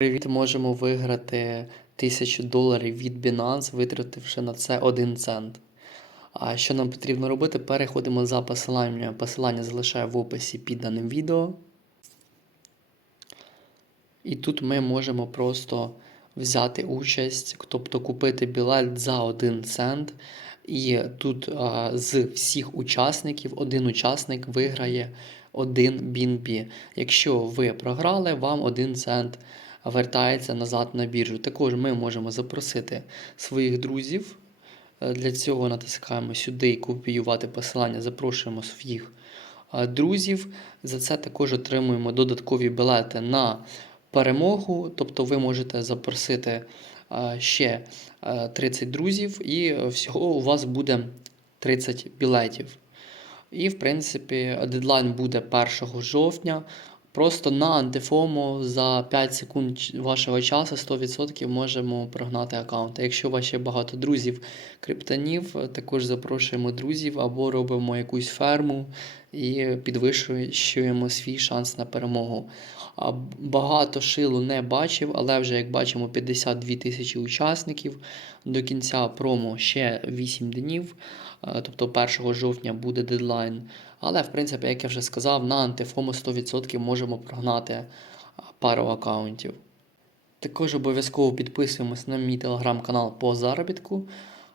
Привіт, можемо виграти 1000 доларів від Binance, витративши на це 1 цент. А що нам потрібно робити? Переходимо за посиланням. Посилання залишаю в описі під даним відео. І тут ми можемо просто взяти участь, тобто купити білет за 1 цент. І тут а, з всіх учасників один учасник виграє 1 BNB. Якщо ви програли, вам 1 цент вертається назад на біржу. Також ми можемо запросити своїх друзів. Е, Для цього натискаємо сюди копіювати посилання, запрошуємо своїх е, друзів. За це також отримуємо додаткові білети на перемогу. Тобто ви можете запросити е, ще е, 30 друзів, і всього у вас буде 30 білетів. І, в принципі, дедлайн буде 1 жовтня. Просто на антифому за 5 секунд вашого часу 100% можемо прогнати аккаунт. Якщо у вас ще багато друзів криптонів, також запрошуємо друзів або робимо якусь ферму і підвищуємо свій шанс на перемогу. Багато шилу не бачив, але вже як бачимо 52 тисячі учасників. До кінця промо ще 8 днів, е, тобто 1 жовтня буде дедлайн. Але, в принципі, як я вже сказав, на антифому 100% можемо прогнати пару аккаунтів. Також обов'язково підписуємось на мій телеграм-канал по заробітку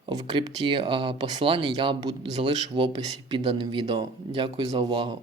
в крипті. Посилання я залишу в описі під даним відео. Дякую за увагу.